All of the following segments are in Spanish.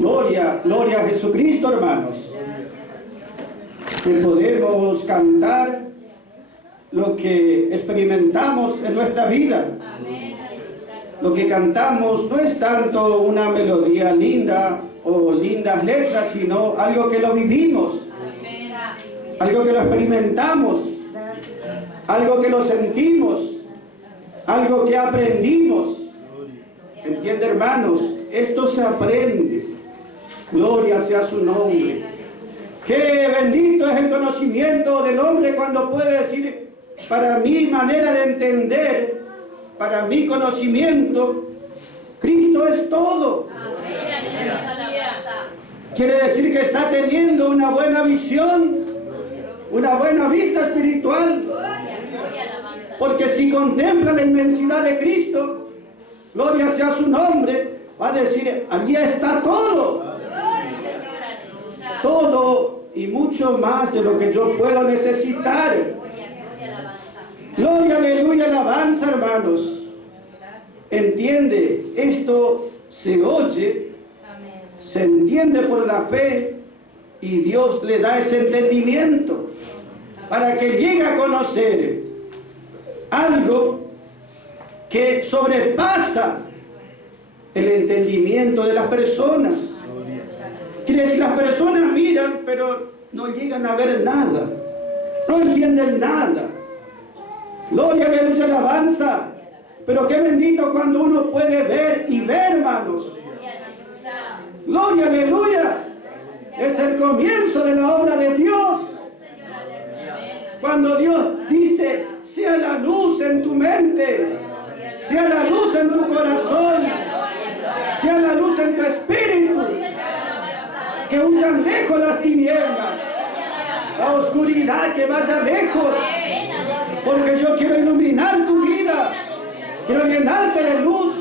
Gloria, gloria a Jesucristo, hermanos. Que podemos cantar lo que experimentamos en nuestra vida. Lo que cantamos no es tanto una melodía linda o lindas letras, sino algo que lo vivimos, algo que lo experimentamos, algo que lo sentimos, algo que aprendimos. ¿Entiende, hermanos? Esto se aprende. Gloria sea su nombre. Qué bendito es el conocimiento del hombre cuando puede decir, para mi manera de entender, para mi conocimiento, Cristo es todo. Quiere decir que está teniendo una buena visión, una buena vista espiritual. Porque si contempla la inmensidad de Cristo, gloria sea su nombre, va a decir, allí está todo. Todo y mucho más de lo que yo puedo necesitar. Gloria, aleluya, alabanza, hermanos. Entiende, esto se oye, se entiende por la fe y Dios le da ese entendimiento para que llegue a conocer algo que sobrepasa el entendimiento de las personas. Quiere decir, las personas miran, pero no llegan a ver nada, no entienden nada. Gloria, aleluya, alabanza. Pero qué bendito cuando uno puede ver y ver, hermanos. Gloria, aleluya. Es el comienzo de la obra de Dios. Cuando Dios dice, sea la luz en tu mente, sea la luz en tu corazón, sea la luz en tu espíritu, que huyan lejos las tinieblas, la oscuridad que vaya lejos, porque yo quiero iluminar tu vida, quiero llenarte de luz,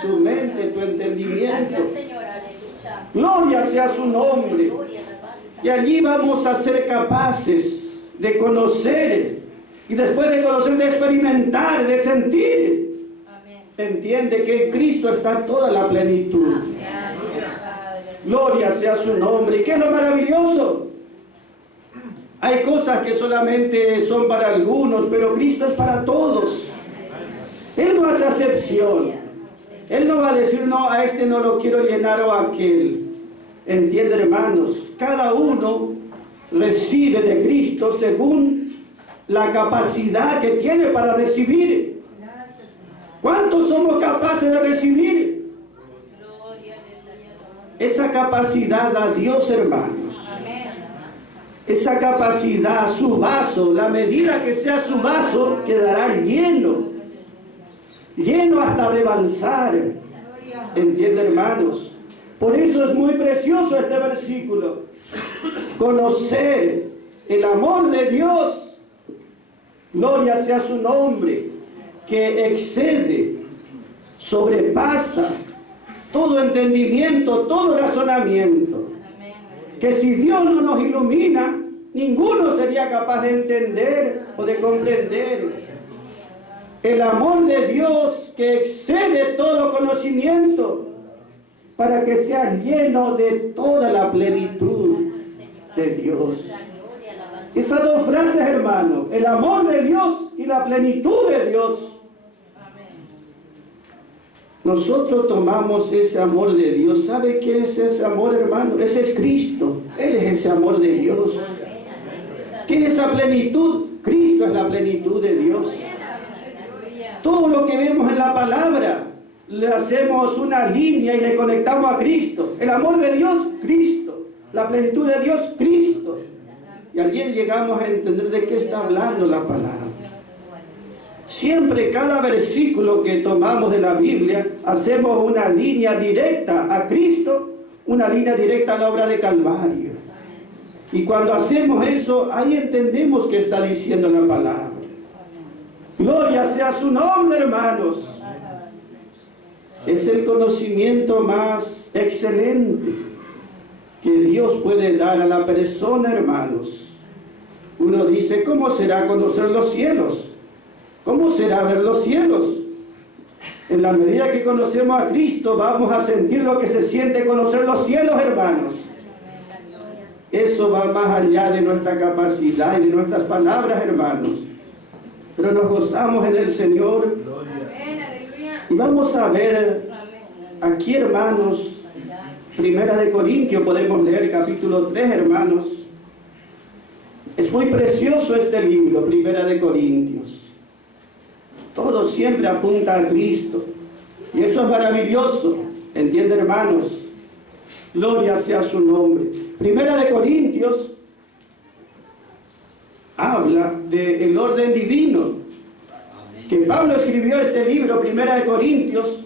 tu mente, tu entendimiento. Gloria sea su nombre. Y allí vamos a ser capaces de conocer, y después de conocer, de experimentar, de sentir. Entiende que en Cristo está toda la plenitud. Gloria sea su nombre. ¿Y qué es lo maravilloso? Hay cosas que solamente son para algunos, pero Cristo es para todos. Él no hace acepción. Él no va a decir, no, a este no lo quiero llenar o a aquel. ¿Entiende, hermanos? Cada uno recibe de Cristo según la capacidad que tiene para recibir. ¿Cuántos somos capaces de recibir? Esa capacidad da Dios, hermanos. Esa capacidad, su vaso, la medida que sea su vaso, quedará lleno. Lleno hasta rebalsar. ¿Entiende, hermanos? Por eso es muy precioso este versículo. Conocer el amor de Dios. Gloria sea su nombre. Que excede, sobrepasa todo entendimiento, todo razonamiento. Que si Dios no nos ilumina, ninguno sería capaz de entender o de comprender. El amor de Dios que excede todo conocimiento, para que seas lleno de toda la plenitud de Dios. Esas dos frases, hermano, el amor de Dios y la plenitud de Dios. Nosotros tomamos ese amor de Dios. ¿Sabe qué es ese amor, hermano? Ese es Cristo. Él es ese amor de Dios. ¿Qué es esa plenitud? Cristo es la plenitud de Dios. Todo lo que vemos en la palabra, le hacemos una línea y le conectamos a Cristo. El amor de Dios, Cristo. La plenitud de Dios, Cristo. Y allí llegamos a entender de qué está hablando la palabra. Siempre, cada versículo que tomamos de la Biblia, hacemos una línea directa a Cristo, una línea directa a la obra de Calvario. Y cuando hacemos eso, ahí entendemos qué está diciendo la palabra. Gloria sea su nombre, hermanos. Es el conocimiento más excelente que Dios puede dar a la persona, hermanos. Uno dice, ¿cómo será conocer los cielos? ¿Cómo será ver los cielos? En la medida que conocemos a Cristo, vamos a sentir lo que se siente conocer los cielos, hermanos. Eso va más allá de nuestra capacidad y de nuestras palabras, hermanos. Pero nos gozamos en el Señor. Y vamos a ver aquí, hermanos, Primera de Corintios, podemos leer capítulo 3, hermanos. Es muy precioso este libro, Primera de Corintios. Todo siempre apunta a Cristo. Y eso es maravilloso. ¿Entiende, hermanos? Gloria sea su nombre. Primera de Corintios habla del orden divino. Que Pablo escribió este libro, Primera de Corintios,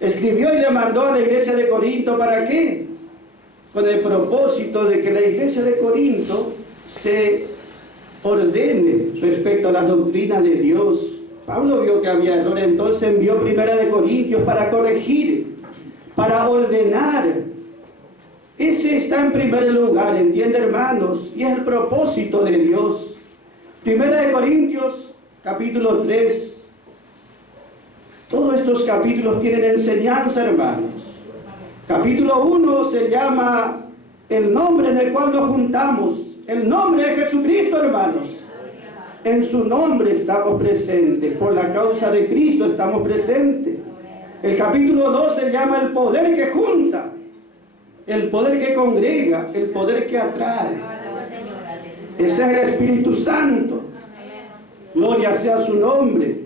escribió y le mandó a la iglesia de Corinto. ¿Para qué? Con el propósito de que la iglesia de Corinto se ordene respecto a las doctrinas de Dios. Pablo vio que había error, entonces envió Primera de Corintios para corregir, para ordenar. Ese está en primer lugar, ¿entiende, hermanos? Y es el propósito de Dios. Primera de Corintios, capítulo 3. Todos estos capítulos tienen enseñanza, hermanos. Capítulo 1 se llama el nombre en el cual nos juntamos. El nombre de Jesucristo, hermanos. En su nombre estamos presentes. Por la causa de Cristo estamos presentes. El capítulo 2 se llama el poder que junta, el poder que congrega, el poder que atrae. Ese es el Espíritu Santo. Gloria sea su nombre.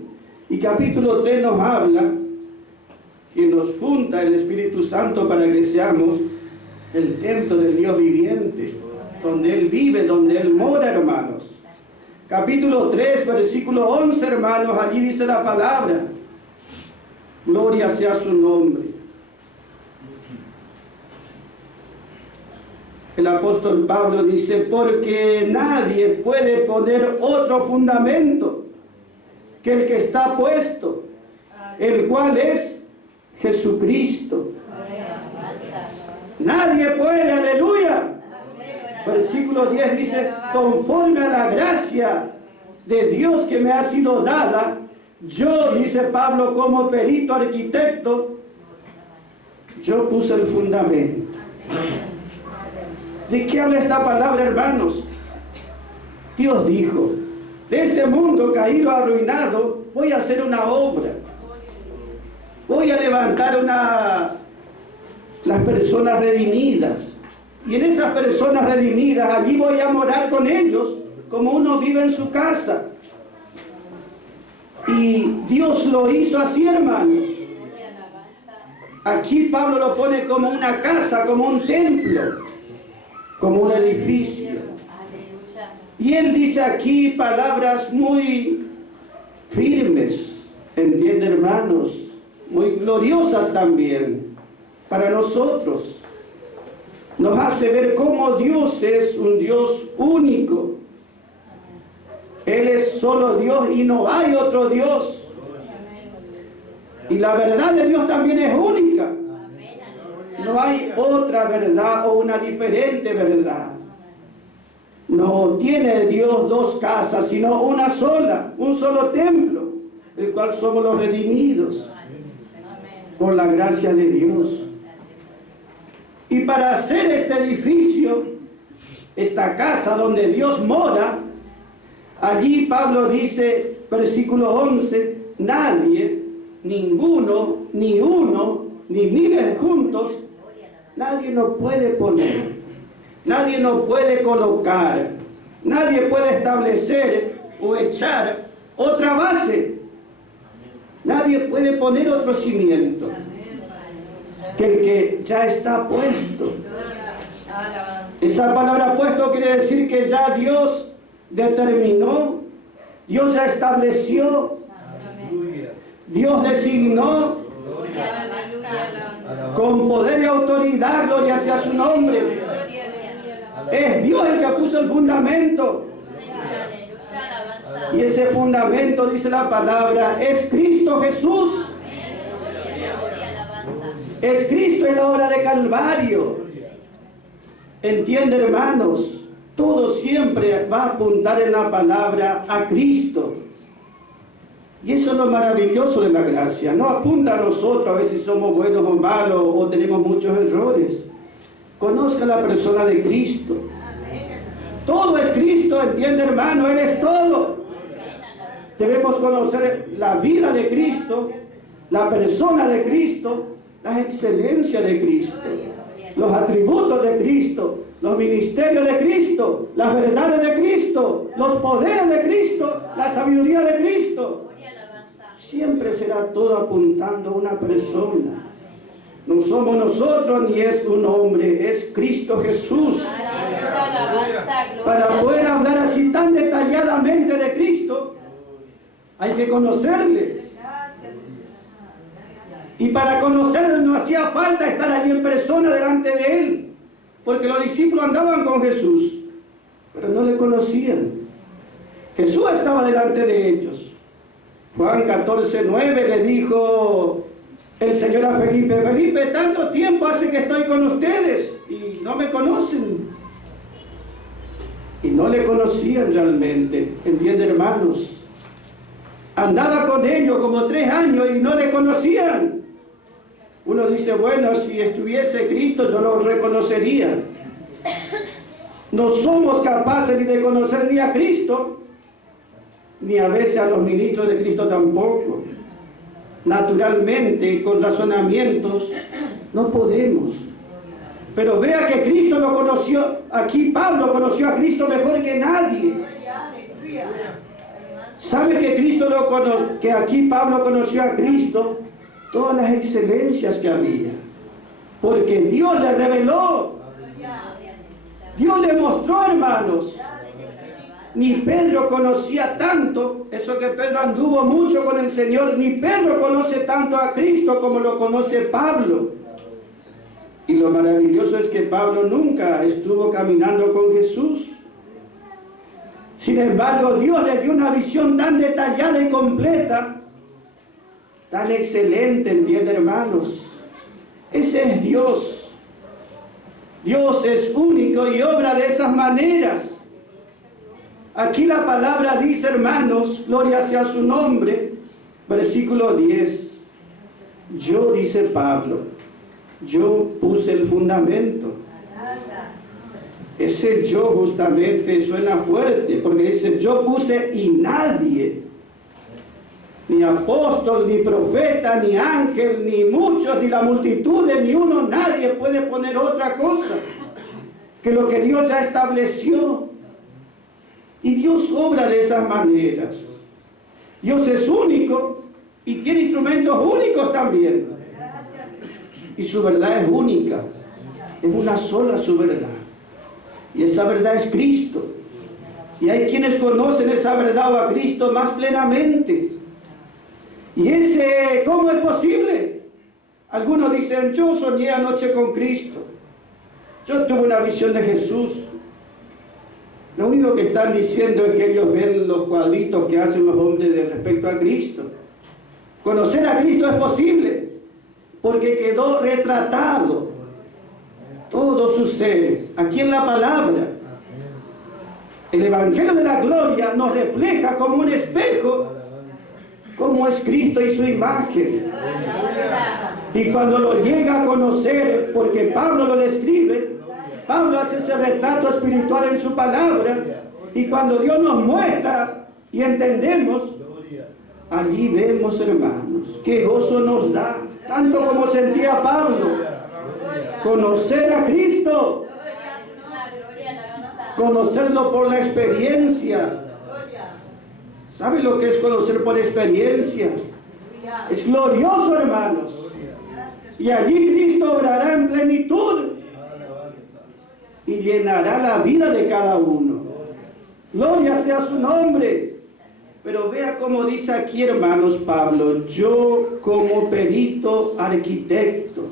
Y capítulo 3 nos habla que nos junta el Espíritu Santo para que seamos el templo del Dios viviente, donde Él vive, donde Él mora, hermanos. Capítulo 3, versículo 11, hermanos, allí dice la palabra. Gloria sea su nombre. El apóstol Pablo dice, porque nadie puede poner otro fundamento que el que está puesto, el cual es Jesucristo. Nadie puede, aleluya. Versículo 10 dice, conforme a la gracia de Dios que me ha sido dada, yo, dice Pablo, como perito arquitecto, yo puse el fundamento. ¿De qué habla esta palabra, hermanos? Dios dijo, de este mundo caído, arruinado, voy a hacer una obra. Voy a levantar las personas redimidas. Y en esas personas redimidas, allí voy a morar con ellos, como uno vive en su casa. Y Dios lo hizo así, hermanos. Aquí Pablo lo pone como una casa, como un templo, como un edificio. Y él dice aquí palabras muy firmes, ¿entiende, hermanos? Muy gloriosas también para nosotros. Nos hace ver cómo Dios es un Dios único. Él es solo Dios y no hay otro Dios. Y la verdad de Dios también es única. No hay otra verdad o una diferente verdad. No tiene Dios dos casas, sino una sola, un solo templo, el cual somos los redimidos por la gracia de Dios. Y para hacer este edificio, esta casa donde Dios mora, allí Pablo dice, versículo 11, nadie, ninguno, ni uno, ni miles juntos, nadie nos puede poner, nadie nos puede colocar, nadie puede establecer o echar otra base, nadie puede poner otro cimiento que el que ya está puesto. Esa palabra puesto quiere decir que ya Dios determinó, Dios ya estableció, Dios designó con poder y autoridad, gloria sea su nombre. Es Dios el que puso el fundamento. Y ese fundamento, dice la palabra, es Cristo Jesús. Es Cristo en la obra de Calvario. ¿Entiende, hermanos? Todo siempre va a apuntar en la palabra a Cristo. Y eso es lo maravilloso de la gracia. No apunta a nosotros a ver si somos buenos o malos o tenemos muchos errores. Conozca la persona de Cristo. Todo es Cristo, entiende, hermano, Él es todo. Debemos conocer la vida de Cristo, la persona de Cristo, la excelencia de Cristo, los atributos de Cristo, los ministerios de Cristo, las verdades de Cristo, los poderes de Cristo, la sabiduría de Cristo. Siempre será todo apuntando a una persona. No somos nosotros ni es un hombre, es Cristo Jesús. Para poder hablar así tan detalladamente de Cristo, hay que conocerle. Y para conocerle no hacía falta estar allí en persona delante de Él, porque los discípulos andaban con Jesús, pero no le conocían. Jesús estaba delante de ellos. Juan 14:9 le dijo el Señor a Felipe: Felipe, tanto tiempo hace que estoy con ustedes y no me conocen. Y no le conocían realmente, ¿entiende, hermanos? Andaba con ellos como 3 años y no le conocían. Uno dice, bueno, si estuviese Cristo yo lo reconocería. No somos capaces ni de conocer ni a Cristo, ni a veces a los ministros de Cristo tampoco. Naturalmente, con razonamientos, no podemos. Pero vea que Cristo lo conoció, aquí Pablo conoció a Cristo mejor que nadie. ¿Sabe que que aquí Pablo conoció a Cristo? Todas las excelencias que había. Porque Dios le reveló. Dios le mostró, hermanos. Ni Pedro conocía tanto, eso que Pedro anduvo mucho con el Señor, ni Pedro conoce tanto a Cristo como lo conoce Pablo. Y lo maravilloso es que Pablo nunca estuvo caminando con Jesús. Sin embargo, Dios le dio una visión tan detallada y completa, tan excelente, ¿entiende, hermanos? Ese es Dios. Dios es único y obra de esas maneras. Aquí la palabra dice, hermanos, gloria sea su nombre, versículo 10. Yo, dice Pablo, yo puse el fundamento. Ese yo justamente suena fuerte, porque dice, yo puse y nadie, ni apóstol, ni profeta, ni ángel, ni muchos, ni la multitud, ni uno, nadie puede poner otra cosa que lo que Dios ya estableció. Y Dios obra de esas maneras. Dios es único y tiene instrumentos únicos también. Y su verdad es única. Es una sola su verdad. Y esa verdad es Cristo. Y hay quienes conocen esa verdad o a Cristo más plenamente. Y ¿cómo es posible? Algunos dicen, yo soñé anoche con Cristo. Yo tuve una visión de Jesús. Lo único que están diciendo es que ellos ven los cuadritos que hacen los hombres respecto a Cristo. Conocer a Cristo es posible, porque quedó retratado todo su ser aquí en la palabra. El Evangelio de la Gloria nos refleja como un espejo cómo es Cristo y su imagen. Y cuando lo llega a conocer, porque Pablo lo describe, Pablo hace ese retrato espiritual en su palabra, y cuando Dios nos muestra y entendemos, allí vemos, hermanos, qué gozo nos da, tanto como sentía Pablo, conocer a Cristo, conocerlo por la experiencia. ¿Sabe lo que es conocer por experiencia? Es glorioso, hermanos. Y allí Cristo obrará en plenitud y llenará la vida de cada uno. Gloria sea su nombre. Pero vea cómo dice aquí, hermanos, Pablo, yo como perito arquitecto.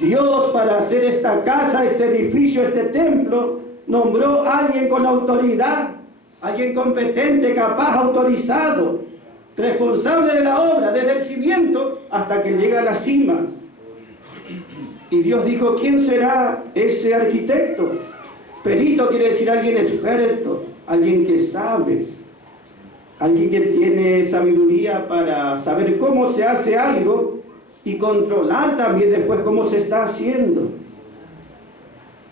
Dios, para hacer esta casa, este edificio, este templo, nombró a alguien con autoridad, alguien competente, capaz, autorizado, responsable de la obra, desde el cimiento hasta que llega a la cima. Y Dios dijo, ¿quién será ese arquitecto? Perito quiere decir alguien experto, alguien que sabe. Alguien que tiene sabiduría para saber cómo se hace algo y controlar también después cómo se está haciendo.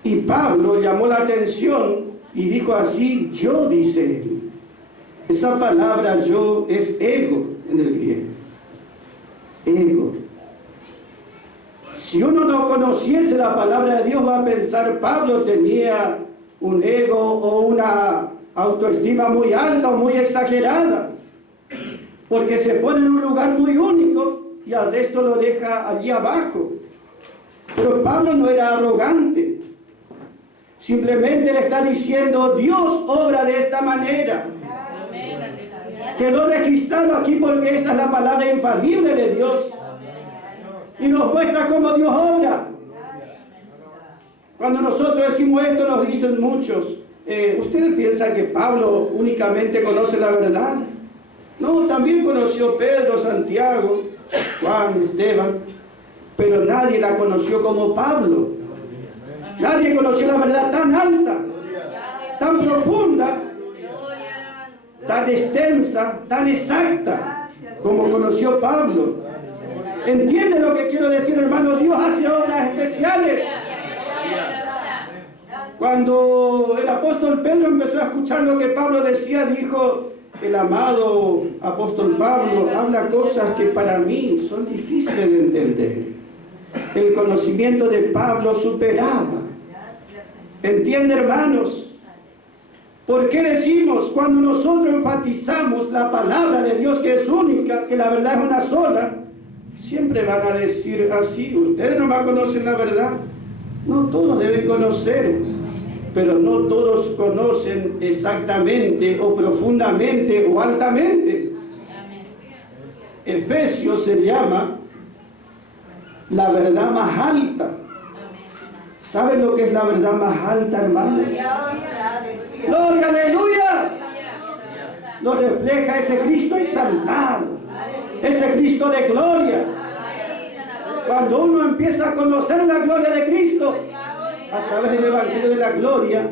Y Pablo llamó la atención y dijo así: yo, dice él. Esa palabra yo es ego en el griego. Ego. Si uno no conociese la palabra de Dios, va a pensar: Pablo tenía un ego o una autoestima muy alta o muy exagerada, porque se pone en un lugar muy único y al resto lo deja allí abajo. Pero Pablo no era arrogante. Simplemente le está diciendo: Dios obra de esta manera. Quedó registrado aquí porque esta es la palabra infalible de Dios y nos muestra cómo Dios obra. Cuando nosotros decimos esto, nos dicen muchos: ¿ustedes piensan que Pablo únicamente conoce la verdad? No, también conoció Pedro, Santiago, Juan, Esteban, pero nadie la conoció como Pablo. Nadie conoció la verdad tan alta, tan profunda, tan extensa, tan exacta como conoció Pablo. ¿Entiende lo que quiero decir, hermano? Dios hace obras especiales. Cuando el apóstol Pedro empezó a escuchar lo que Pablo decía, dijo: el amado apóstol Pablo habla cosas que para mí son difíciles de entender. El conocimiento de Pablo superaba. ¿Entiende, hermanos? ¿Por qué decimos, cuando nosotros enfatizamos la palabra de Dios, que es única, que la verdad es una sola, siempre van a decir así: ustedes no conocen la verdad? No todos deben conocer, pero no todos conocen exactamente o profundamente o altamente. Efesios se llama la verdad más alta. ¿Saben lo que es la verdad más alta, hermanos? ¡Gloria, aleluya! Lo refleja ese Cristo exaltado, ese Cristo de gloria. Cuando uno empieza a conocer la gloria de Cristo a través del Evangelio de la gloria,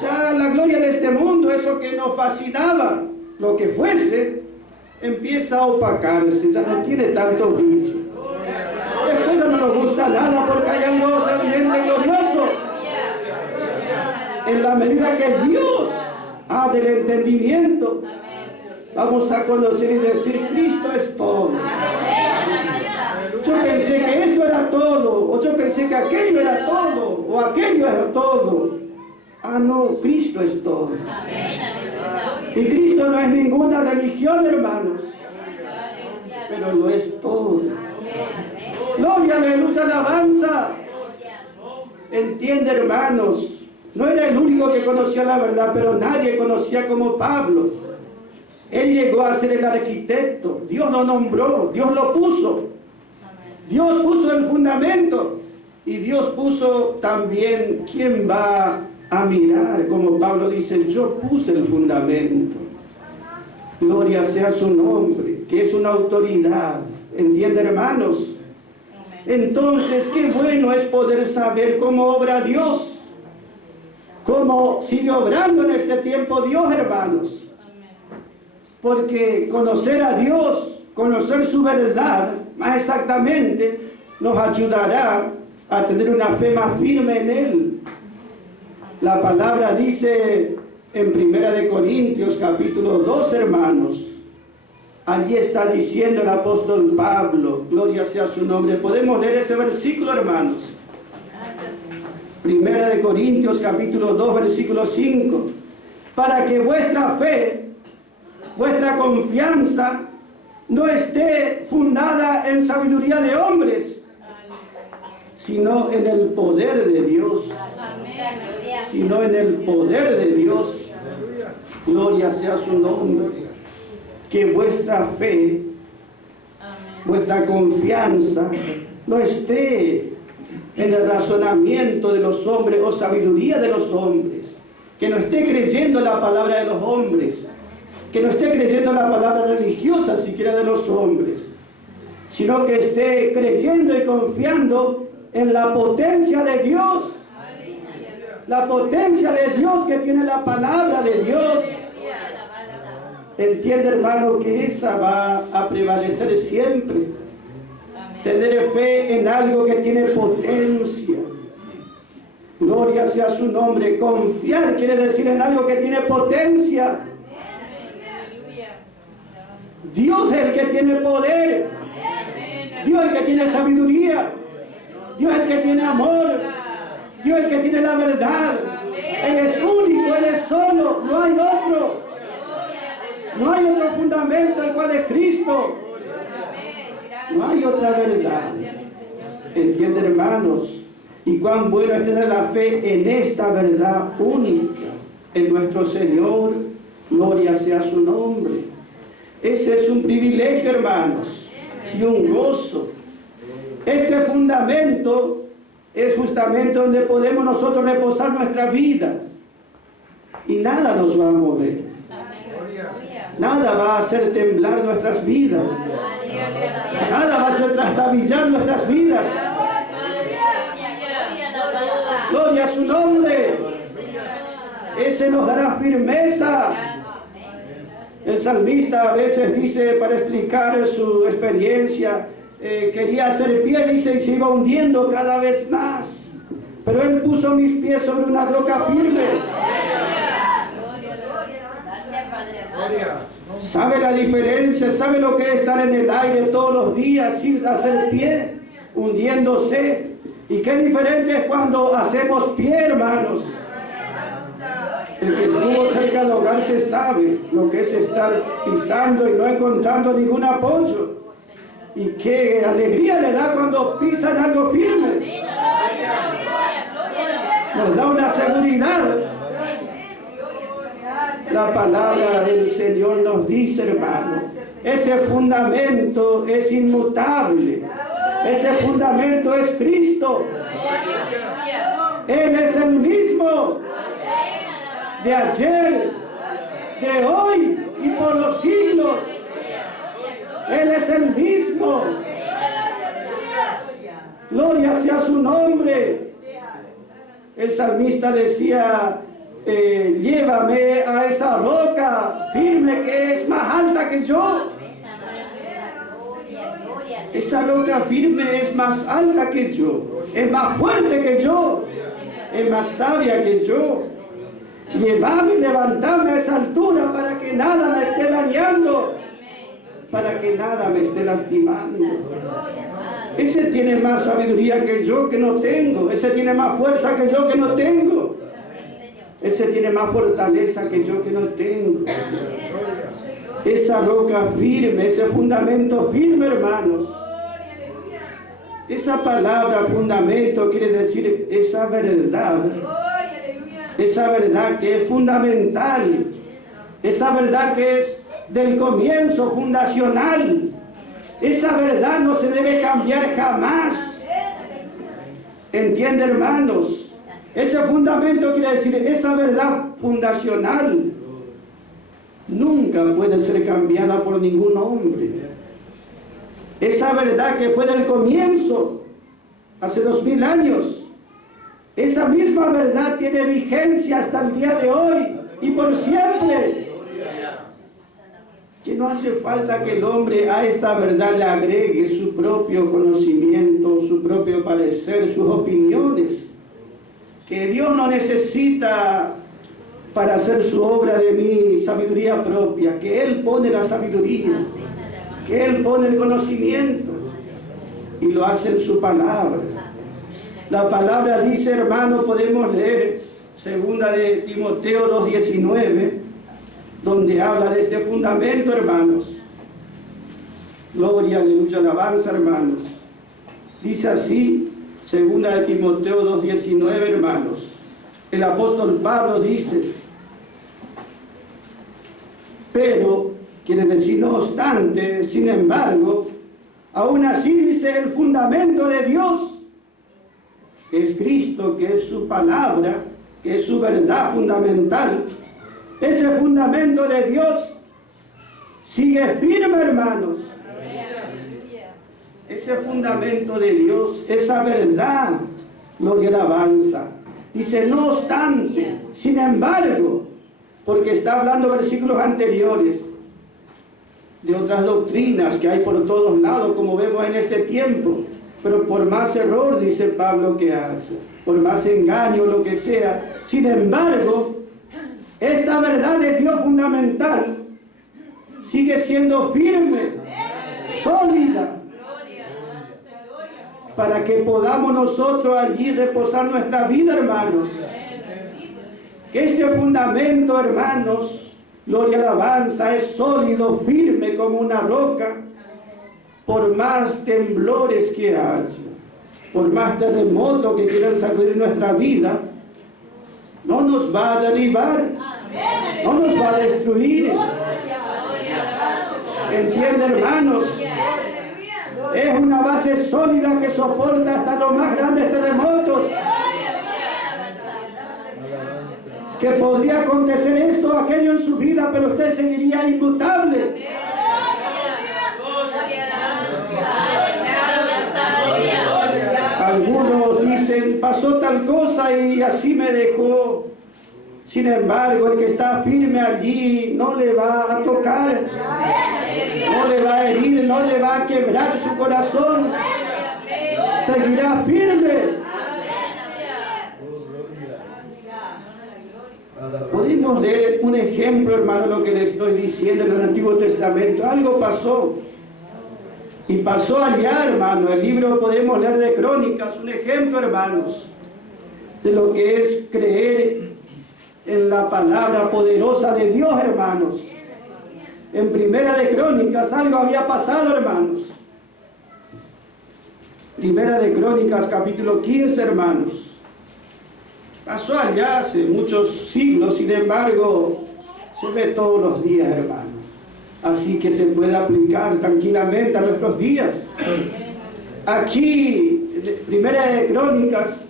ya la gloria de este mundo, eso que nos fascinaba, lo que fuese, empieza a opacarse, ya no tiene tanto brillo. Después no nos gusta nada porque hay algo realmente glorioso. En la medida que Dios abre el entendimiento, vamos a conocer y decir: Cristo es todo. Yo pensé que esto era todo, o yo pensé que aquello era todo, o aquello era todo. Ah, no, Cristo es todo. Y Cristo no es ninguna religión, hermanos, pero lo es todo. Gloria, aleluya, alabanza. Entiende, hermanos, no era el único que conocía la verdad, pero nadie conocía como Pablo. Él llegó a ser el arquitecto. Dios lo nombró, Dios lo puso. Dios puso el fundamento y Dios puso también quién va a mirar. Como Pablo dice: yo puse el fundamento. Gloria sea su nombre, que es una autoridad. ¿Entiende, hermanos? Entonces, qué bueno es poder saber cómo obra Dios, cómo sigue obrando en este tiempo Dios, hermanos. Porque conocer a Dios, conocer su verdad, más exactamente, nos ayudará a tener una fe más firme en Él. La palabra dice en 1 Corintios capítulo 2, hermanos. Allí está diciendo el apóstol Pablo, gloria sea su nombre. Podemos leer ese versículo, hermanos. 1 Corintios capítulo 2, versículo 5. Para que vuestra fe, vuestra confianza, no esté fundada en sabiduría de hombres, sino en el poder de Dios. Sino en el poder de Dios. Gloria sea su nombre. Que vuestra fe, vuestra confianza, no esté en el razonamiento de los hombres o sabiduría de los hombres. Que no esté creyendo la palabra de los hombres. Que no esté creyendo la palabra religiosa siquiera de los hombres. Sino que esté creyendo y confiando en la potencia de Dios. La potencia de Dios que tiene la palabra de Dios. entiende, hermano, que esa va a prevalecer siempre. Tener fe en algo que tiene potencia. Gloria sea su nombre. Confiar quiere decir en algo que tiene potencia. Dios es el que tiene poder. Dios es el que tiene sabiduría. Dios es el que tiene amor. Dios es el que tiene la verdad. Él es único, Él es solo. No hay otro. No hay otro fundamento, el cual es Cristo. No hay otra verdad. ¿Entiende, hermanos? Y cuán bueno es tener la fe en esta verdad única, en nuestro Señor. Gloria sea su nombre. Ese es un privilegio, hermanos, y un gozo. Este fundamento es justamente donde podemos nosotros reposar nuestra vida. Y nada nos va a mover. Nada va a hacer temblar nuestras vidas. Nada va a hacer trastabillar nuestras vidas. Gloria a su nombre. Ese nos dará firmeza. El salmista a veces dice, para explicar su experiencia, quería hacer pie, dice, y se iba hundiendo cada vez más. Pero Él puso mis pies sobre una roca firme. ¿Sabe la diferencia? ¿Sabe lo que es estar en el aire todos los días sin hacer pie? Hundiéndose. Y qué diferente es cuando hacemos pie, hermanos. El que estuvo cerca del hogar se sabe lo que es estar pisando y no encontrando ningún apoyo. Y qué alegría le da cuando pisan algo firme. Nos da una seguridad. La palabra del Señor nos dice, hermanos, ese fundamento es inmutable. Ese fundamento es Cristo. Él es el mismo de ayer, de hoy y por los siglos. Él es el mismo. Gloria sea su nombre. El salmista decía, llévame a esa roca firme que es más alta que yo. Esa roca firme es más alta que yo, es más fuerte que yo, es más sabia que yo. Llévame y levantame a esa altura para que nada me esté dañando, para que nada me esté lastimando. Ese tiene más sabiduría que yo, que no tengo. Ese tiene más fuerza que yo, que no tengo. Ese tiene más fortaleza que yo, que no tengo. Esa roca firme, ese fundamento firme, hermanos. Esa palabra fundamento quiere decir esa verdad que es fundamental, esa verdad que es del comienzo, fundacional. Esa verdad no se debe cambiar jamás. ¿Entiende, hermanos? Ese fundamento quiere decir esa verdad fundacional nunca puede ser cambiada por ningún hombre. Esa verdad que fue del comienzo, hace 2000 años, esa misma verdad tiene vigencia hasta el día de hoy y por siempre. Que no hace falta que el hombre a esta verdad le agregue su propio conocimiento, su propio parecer, sus opiniones. Que Dios no necesita para hacer su obra de mi sabiduría propia, que Él pone la sabiduría, que Él pone el conocimiento y lo hace en su palabra. La palabra dice, hermano, podemos leer 2 de Timoteo 2:19, donde habla de este fundamento, hermanos. Gloria, aleluya, alabanza, hermanos. Dice así, 2 de Timoteo 2:19, hermanos. El apóstol Pablo dice, pero, quiere decir no obstante, sin embargo, aún así dice el fundamento de Dios, que es Cristo, que es su palabra, que es su verdad fundamental. Ese fundamento de Dios sigue firme, hermanos. Ese fundamento de Dios, esa verdad, gloria y alabanza. Dice, no obstante, sin embargo, porque está hablando versículos anteriores, de otras doctrinas que hay por todos lados, como vemos en este tiempo. Pero por más error, dice Pablo, que hace, por más engaño, lo que sea, sin embargo, esta verdad de Dios fundamental sigue siendo firme, sólida, para que podamos nosotros allí reposar nuestra vida, hermanos. Este fundamento, hermanos, gloria y alabanza, es sólido, firme como una roca, por más temblores que haya, por más terremotos que quieran sacudir nuestra vida, no nos va a derribar, no nos va a destruir. ¿Entiende, hermanos? Es una base sólida que soporta hasta los más grandes terremotos. Que podría acontecer esto o aquello en su vida, pero usted seguiría inmutable. Algunos dicen, pasó tal cosa y así me dejó. Sin embargo, el que está firme allí no le va a tocar, no le va a herir, no le va a quebrar su corazón. Seguirá firme. Podemos leer un ejemplo, hermano, lo que le estoy diciendo en el Antiguo Testamento. Algo pasó. Y pasó allá, hermano. El libro podemos leer de Crónicas, un ejemplo, hermanos, de lo que es creer en la palabra poderosa de Dios, hermanos. En Primera de Crónicas algo había pasado, hermanos. Primera de Crónicas, capítulo 15, hermanos. Pasó allá hace muchos siglos, sin embargo, se ve todos los días, hermanos. Así que se puede aplicar tranquilamente a nuestros días. Aquí, Primera de Crónicas,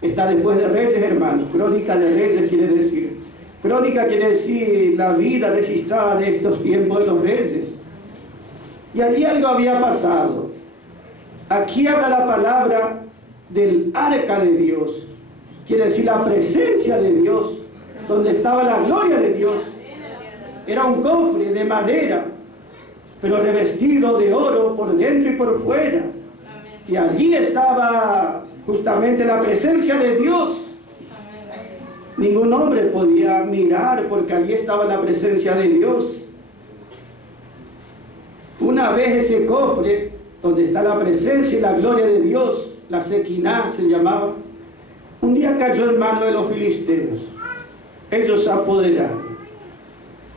está después de Reyes, hermanos. Crónica de Reyes quiere decir. Crónica quiere decir la vida registrada de estos tiempos de los reyes. Y allí algo había pasado. Aquí habla la palabra del arca de Dios. Quiere decir la presencia de Dios, donde estaba la gloria de Dios. Era un cofre de madera, pero revestido de oro por dentro y por fuera. Y allí estaba justamente la presencia de Dios. Ningún hombre podía mirar porque allí estaba la presencia de Dios. Una vez ese cofre, donde está la presencia y la gloria de Dios, la Sequiná se llamaba, un día cayó en manos de los filisteos. Ellos se apoderaron.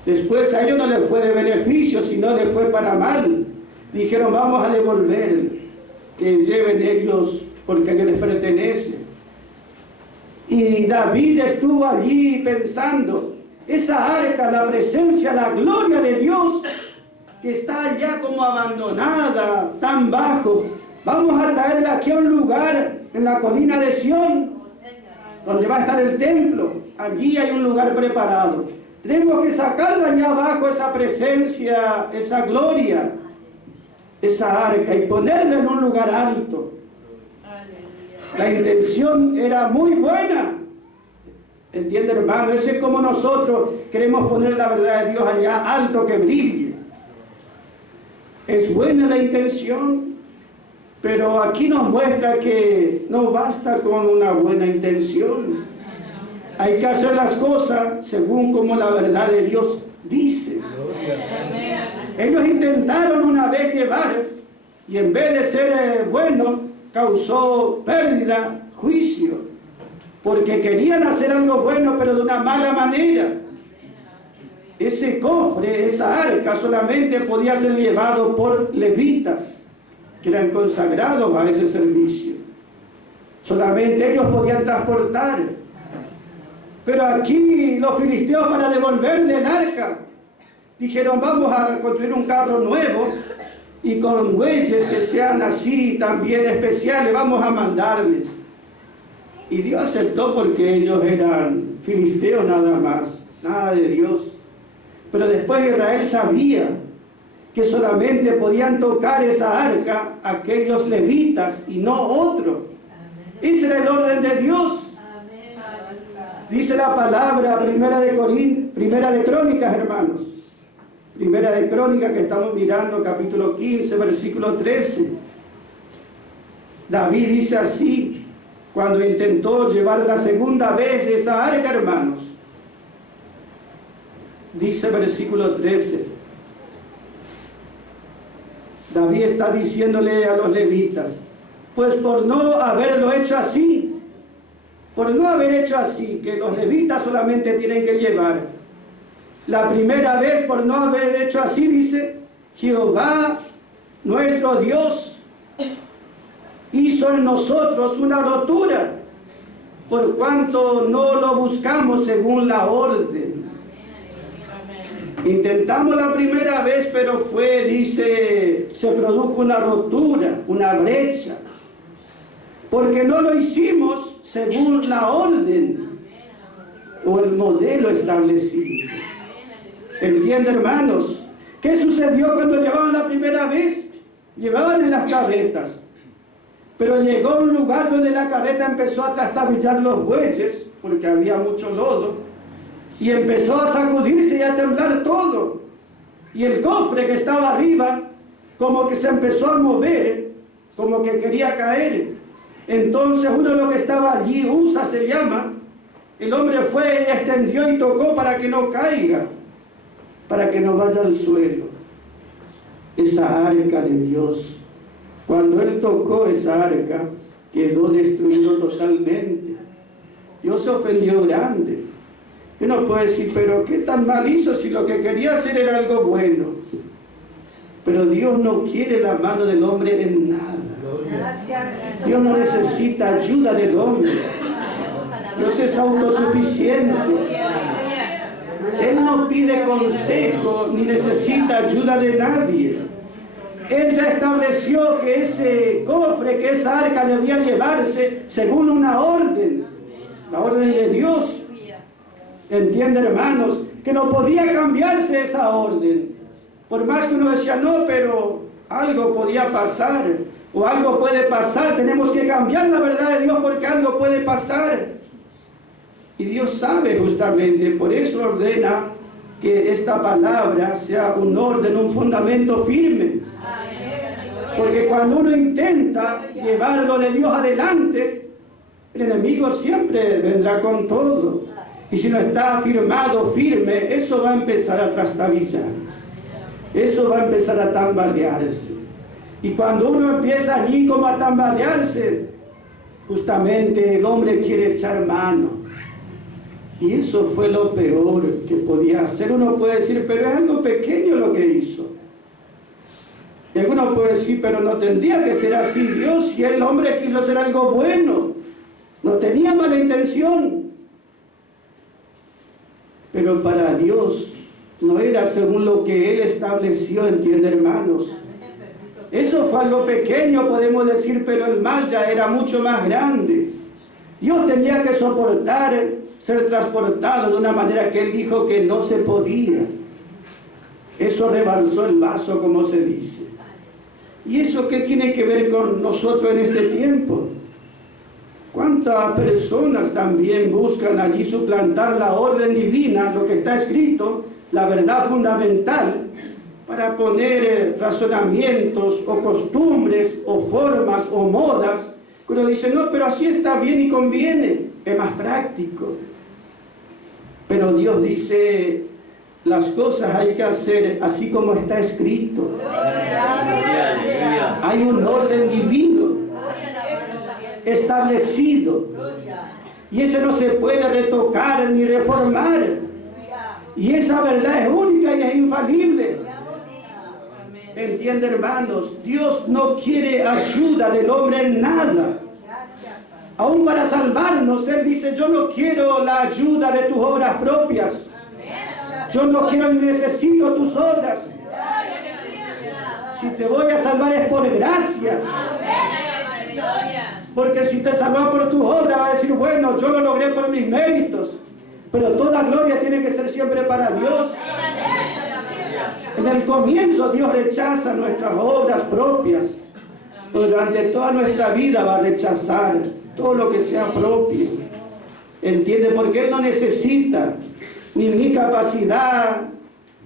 Después a ellos no les fue de beneficio, sino les fue para mal. Dijeron, vamos a devolver, que lleven ellos porque a ellos les pertenece. Y David estuvo allí pensando, esa arca, la presencia, la gloria de Dios, que está allá como abandonada, tan bajo, vamos a traerla aquí a un lugar en la colina de Sión, donde va a estar el templo. Allí hay un lugar preparado. Tenemos que sacar de allá abajo esa presencia, esa gloria, esa arca, y ponerla en un lugar alto. La intención era muy buena. ¿Entiende, hermano? Ese es como nosotros queremos poner la verdad de Dios allá alto, que brille. Es buena la intención, pero aquí nos muestra que no basta con una buena intención. Hay que hacer las cosas según como la verdad de Dios dice. Ellos intentaron una vez llevar, y en vez de ser bueno, causó pérdida, juicio, porque querían hacer algo bueno, pero de una mala manera. Ese cofre, esa arca, solamente podía ser llevado por levitas, que eran consagrados a ese servicio. Solamente ellos podían transportar. Pero aquí los filisteos, para devolverle el arca, dijeron, vamos a construir un carro nuevo y con bueyes que sean así también especiales, vamos a mandarles. Y Dios aceptó porque ellos eran filisteos nada más, nada de Dios. Pero después Israel sabía que solamente podían tocar esa arca aquellos levitas y no otro. Ese era el orden de Dios. Dice la palabra, primera de Crónicas, hermanos, Primera de Crónicas, que estamos mirando, capítulo 15, versículo 13. David dice así, cuando intentó llevar la segunda vez esa arca, hermanos. Dice versículo 13. David está diciéndole a los levitas, pues por no haberlo hecho así, que los levitas solamente tienen que llevar. La primera vez, por no haber hecho así, dice, Jehová, nuestro Dios, hizo en nosotros una rotura, por cuanto no lo buscamos según la orden. Intentamos la primera vez, pero se produjo una rotura, una brecha, porque no lo hicimos según la orden o el modelo establecido. ¿Entiende, hermanos? ¿Qué sucedió cuando llevaban la primera vez? Llevaban en las carretas, pero llegó a un lugar donde la carreta empezó a trastabillar los bueyes, porque había mucho lodo, y empezó a sacudirse y a temblar todo, y el cofre que estaba arriba como que se empezó a mover, como que quería caer. Entonces uno de los que estaba allí, Usa se llama, el hombre fue y extendió y tocó para que no caiga, para que no vaya al suelo. Esa arca de Dios, cuando él tocó esa arca, quedó destruido totalmente. Dios se ofendió grande. Uno puede decir, pero ¿qué tan mal hizo si lo que quería hacer era algo bueno? Pero Dios no quiere la mano del hombre en nada. Dios no necesita ayuda del hombre. Dios es autosuficiente. Él no pide consejo ni necesita ayuda de nadie. Él ya estableció que ese cofre, que esa arca debía llevarse según una orden, la orden de Dios. ¿Entiende, hermanos? Que no podía cambiarse esa orden. Por más que uno decía, no, pero algo podía pasar, o algo puede pasar, tenemos que cambiar la verdad de Dios porque algo puede pasar. Y Dios sabe justamente, por eso ordena que esta palabra sea un orden, un fundamento firme. Porque cuando uno intenta llevar lo de Dios adelante, el enemigo siempre vendrá con todo. Y si no está firmado, firme, eso va a empezar a trastabillar. Eso va a empezar a tambalearse. Y cuando uno empieza allí como a tambalearse, justamente el hombre quiere echar mano. Y eso fue lo peor que podía hacer. Uno puede decir, pero es algo pequeño lo que hizo. Y alguno puede decir, pero no tendría que ser así. Dios, si el hombre quiso hacer algo bueno, no tenía mala intención. Pero para Dios no era según lo que Él estableció, ¿entiende, hermanos? Eso fue algo pequeño, podemos decir, pero el mal ya era mucho más grande. Dios tenía que soportar ser transportado de una manera que Él dijo que no se podía. Eso rebalsó el vaso, como se dice. ¿Y eso qué tiene que ver con nosotros en este tiempo? ¿Cuántas personas también buscan allí suplantar la orden divina, lo que está escrito, la verdad fundamental, para poner razonamientos o costumbres o formas o modas? Uno dice, no, pero así está bien y conviene, es más práctico. Pero Dios dice, las cosas hay que hacer así como está escrito. Hay un orden divino establecido, y ese no se puede retocar ni reformar, y esa verdad es única y es infalible. ¿Entiende, hermanos? Dios no quiere ayuda del hombre en nada. Aún para salvarnos, Él dice, yo no quiero la ayuda de tus obras propias. Yo no quiero ni necesito tus obras. Si te voy a salvar es por gracia. Porque si te salvan por tus obras, va a decir, bueno, yo lo logré por mis méritos. Pero toda gloria tiene que ser siempre para Dios. En el comienzo Dios rechaza nuestras obras propias. Pero durante toda nuestra vida va a rechazar todo lo que sea propio. ¿Entiende? Porque Él no necesita ni mi capacidad,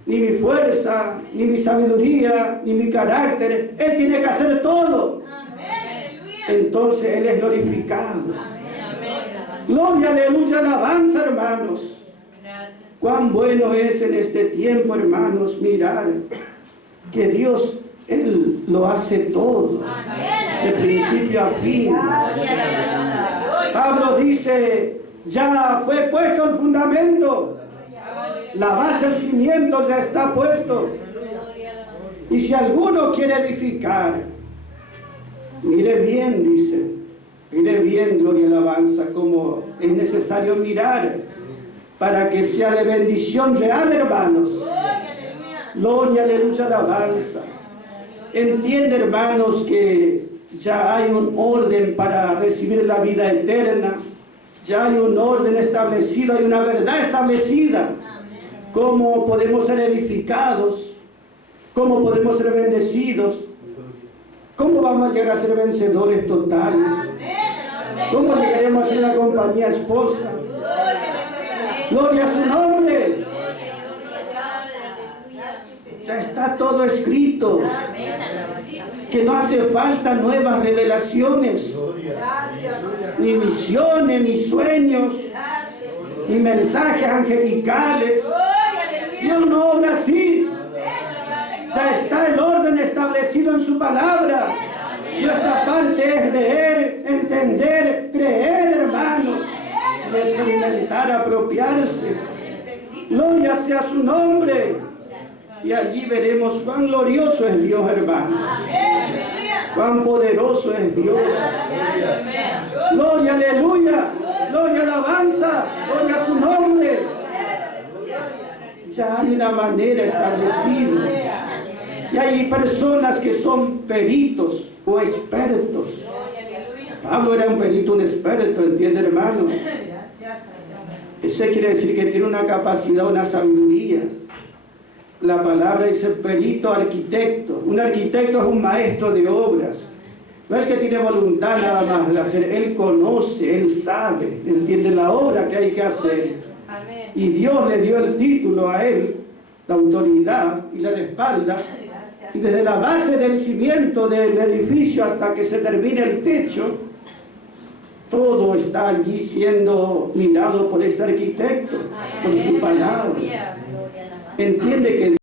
ni mi fuerza, ni mi sabiduría, ni mi carácter. Él tiene que hacer todo. Entonces Él es glorificado. Gloria, aleluya, alabanza, hermanos. Cuán bueno es en este tiempo, hermanos, mirar que Dios, Él lo hace todo, de principio a fin. Pablo dice, ya fue puesto el fundamento, la base, el cimiento ya está puesto. Y si alguno quiere edificar, mire bien, dice, mire bien, gloria y alabanza, como es necesario mirar para que sea de bendición real, hermanos. Gloria, aleluya, alabanza. Entiende, hermanos, que ya hay un orden para recibir la vida eterna. Ya hay un orden establecido, hay una verdad establecida. Cómo podemos ser edificados, cómo podemos ser bendecidos, cómo vamos a llegar a ser vencedores totales, cómo llegaremos a ser la compañía esposa. Gloria a su nombre. Ya está todo escrito. Que no hace falta nuevas revelaciones, ni visiones, ni sueños, ni mensajes angelicales. Dios no obra así. Ya está el orden establecido en su palabra. Nuestra parte es leer, entender, creer, hermanos, y experimentar, apropiarse. Gloria sea su nombre. Y allí veremos cuán glorioso es Dios, hermanos. Cuán poderoso es Dios. Gloria, aleluya. Gloria, alabanza. Gloria a su nombre. Ya hay una manera establecida. Y hay personas que son peritos o expertos. Pablo era un perito, un experto, ¿entiende, hermanos? Eso quiere decir que tiene una capacidad, una sabiduría. La palabra dice perito, arquitecto. Un arquitecto es un maestro de obras. No es que tiene voluntad nada más de hacer. Él conoce, él sabe, entiende la obra que hay que hacer. Y Dios le dio el título a él, la autoridad, y la respalda. Y desde la base del cimiento del edificio hasta que se termine el techo, todo está allí siendo mirado por este arquitecto, por su palabra. Entiende que